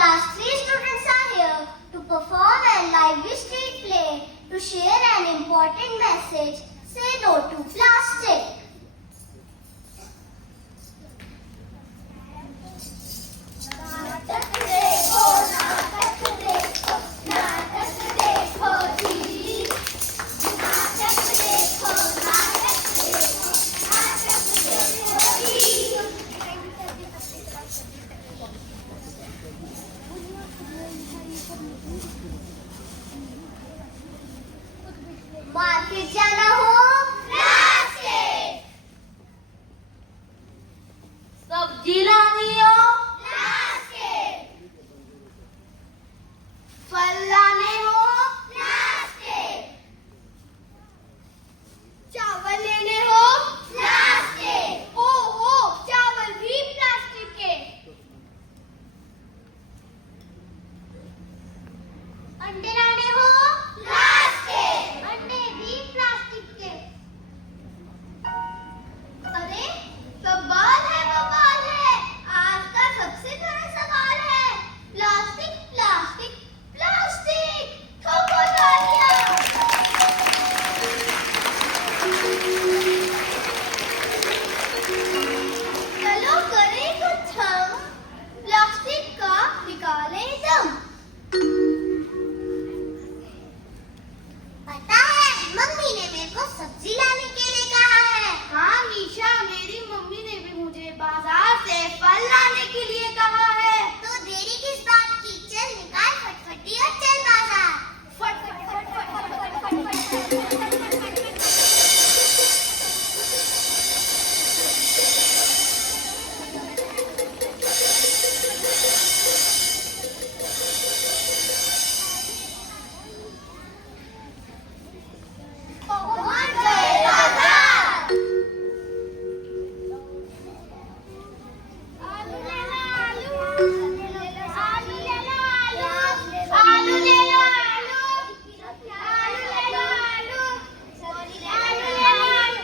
class 3 students are here to perform a lively street play to share an important message. Say no to plastic. नाटक देखो नाटक देखो नाटक देखो जी नाटक देखो नाटक देखो नाटक देखो जी मार्केट जाना हो प्लास्टिक सब्जी लानी हो फल लाने हो प्लास्टिक चावल लेने हो प्लास्टिक ओहो चावल भी प्लास्टिक के अंडे लाने हो प्लास्टिक अंडे भी प्लास्टिक के अरे बवाल है आज का सबसे बड़ा सवाल है प्लास्टिक प्लास्टिक प्लास्टिक ठोको तालियां चलो करें कुछ हम प्लास्टिक का निकालें दम पता है मम्मी ने मेरे को सब्जी लाने के लिए कहा है हाँ मीशा मेरी मम्मी ने भी मुझे बाजार से फल लाने के लिए कहा है तो देरी किस बात की चल निकाल फटफटी और चल बाजार फट फट फट फट फट फट फट पहुंच गए बाजार आलू लेना आलू ले लो आलू ले लो आलू आलू ले लो आलू आलू ले लो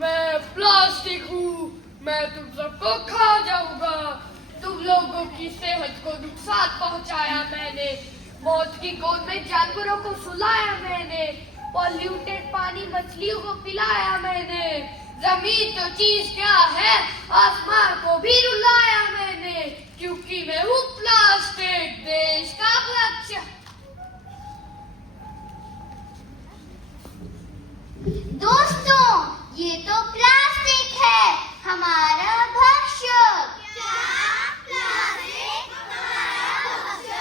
मैं प्लास्टिक हूँ मैं तुम सबको खा जाऊंगा तुम लोगों की सेहत को नुकसान पहुंचाया मैंने मौत की गोद में जानवरों को सुलाया मैंने पॉल्यूटेड पानी मछलियों को पिलाया मैंने जमीन तो चीज क्या है आसमान को भी रुलाया मैंने क्योंकि मैं हूँ प्लास्टिक देश का लक्ष्य दोस्तों ये तो प्लास्टिक है हमारा भक्ष्य क्या प्लास्टिक हमारा भक्ष्य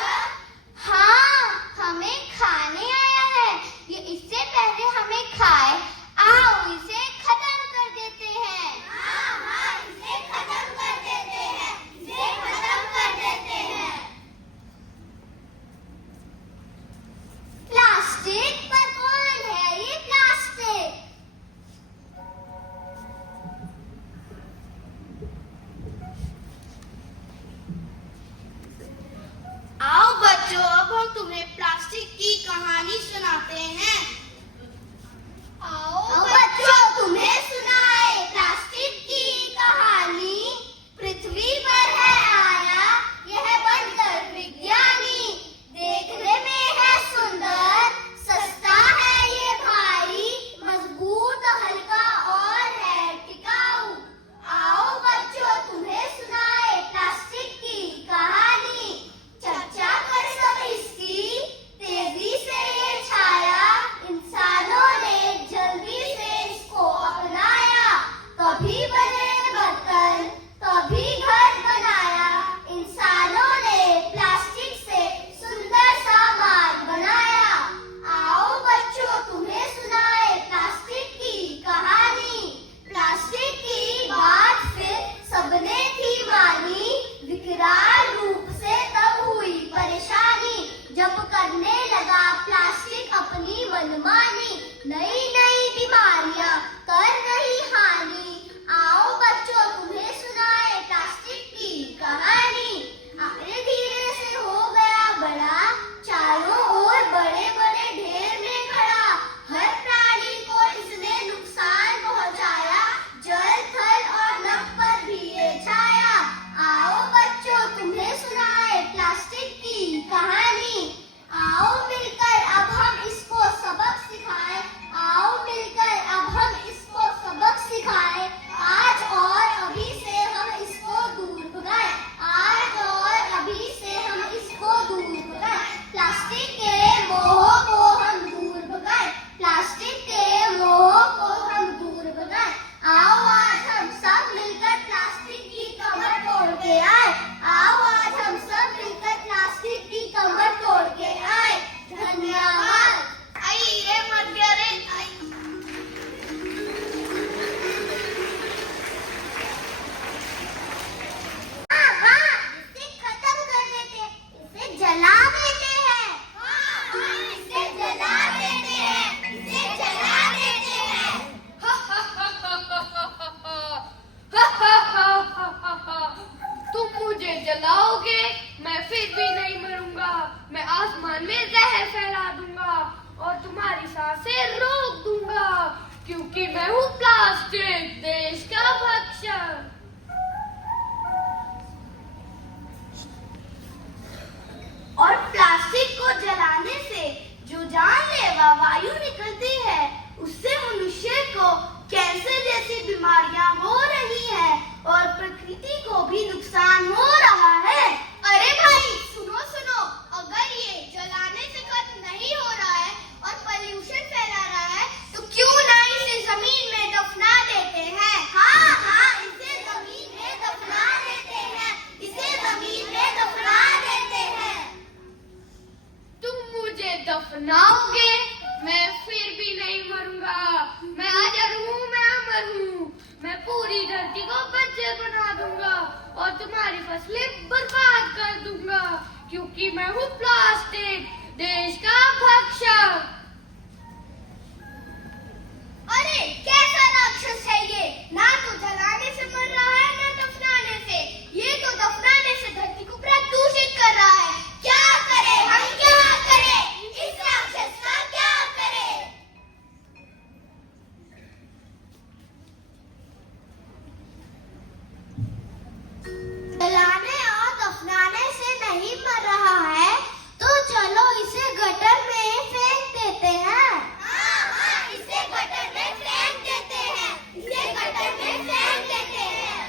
हाँ हमें खाने आया है ये इससे पहले हमें खाए आओ इसे खत्म कर देते हैं हाँ इसे खत्म कर देते हैं सांसें रोक दूंगा, क्योंकि मैं हूँ प्लास्टिक, देश का भक्षक। और प्लास्टिक को जलाने से जो जानलेवा वायु निकलती है, उससे मनुष्य को कैंसर जैसी बीमारियां हो रही है और प्रकृति को भी नुकसान हो रहा है। अरे भाई सुनो सुनो, अगर ये जलाने से खत्म नहीं हो रहा है और पोल्यूशन फैला रहा है तो क्यों ना इसे जमीन में दफना देते हैं। हाँ हाँ, इसे जमीन में दफना देते हैं, इसे जमीन में दफना देते हैं। तुम मुझे दफनाओगे, मैं फिर भी नहीं मरूंगा। मैं अजर हूँ, मैं अमर हूँ। मैं पूरी धरती को बंजर बना दूंगा और तुम्हारी फसलें बर्बाद कर दूंगा, क्योंकि मैं हूँ प्लास्टिक, देश का भक्षक। अरे कैसा राक्षस है ये, ना तो जलाने से मर रहा है ना दफनाने से। ये तो दफनाने से धरती को प्रदूषित कर रहा है। क्या करें हम, क्या करें, इस राक्षस का क्या करें। जलाने और दफनाने से नहीं मर रहा है तो चलो इसे गटर में फेंक देते हैं। हाँ हाँ, इसे गटर में फेंक देते हैं, इसे गटर में फेंक देते हैं।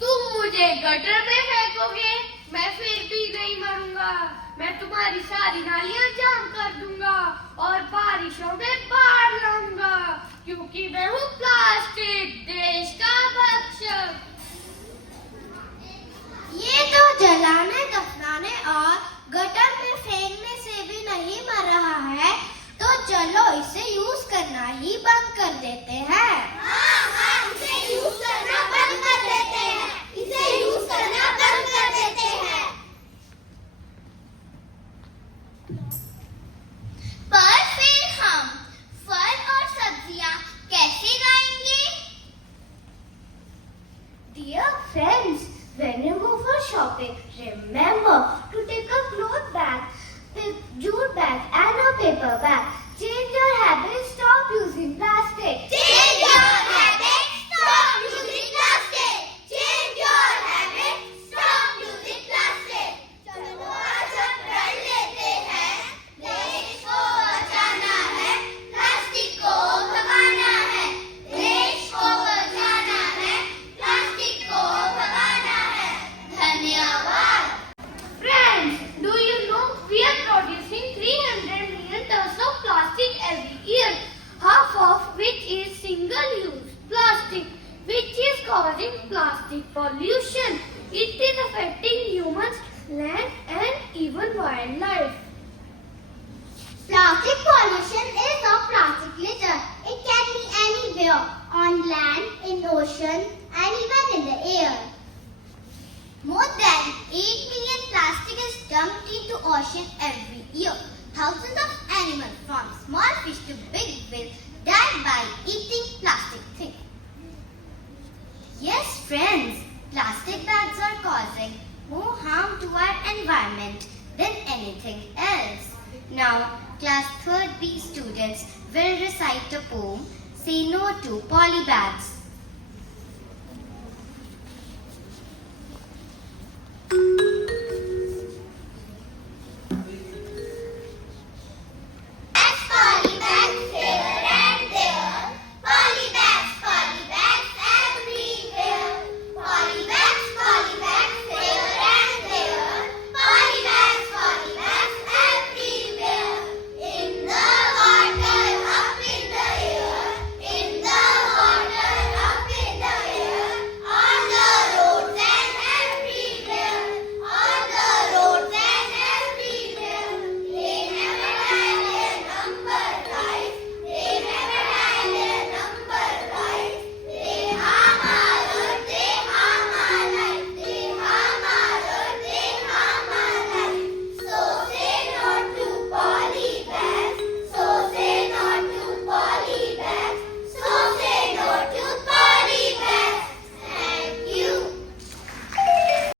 तुम मुझे गटर में फेंकोगे, मैं फिर भी नहीं मरूंगा। मैं तुम्हारी सारी नालियां जाम कर दूंगा और बारिशों में बाढ़ लाऊंगा, क्योंकि मैं हूँ प्लास्टिक, देश का भक्षक। ये तो जलाने, दफनाने और गटर में फेंकने से भी नहीं मर रहा है तो चलो इसे यूज करना ही बंद कर देते हैं। हाँ हाँ, इसे यूज करना बंद कर देते हैं, इसे यूज करना बंद कर देते हैं। पर फिर हम फल और सब्जियां कैसे लाएंगे? Dear friends, when you go for shopping, remember to take a cloth bag, jute bag and a paper bag. Change your habits, stop using plastic. Change your habits, stop using plastic. Change your habits, stop using plastic. चलो आज हम प्रण लेते हैं, देश को बचाना है, प्लास्टिक को भगाना है। देश को बचाना है, प्लास्टिक को भगाना है। धन्यवाद। Friends, do you know we are producing 300 million tons of plastic every year, half of which is single-use plastic, which is causing plastic pollution. It is affecting humans, land and even wildlife. Plastic pollution is of plastic litter. It can be anywhere, on land, in ocean, and even in the air. More than 8 million plastic is dumped into ocean every year. Thousands of animals, from small fish to big whales, die by eating plastic things. Yes, friends, plastic bags are causing more harm to our environment than anything else. Now, class 3rd B students will recite a poem, Say No to Poly Bags.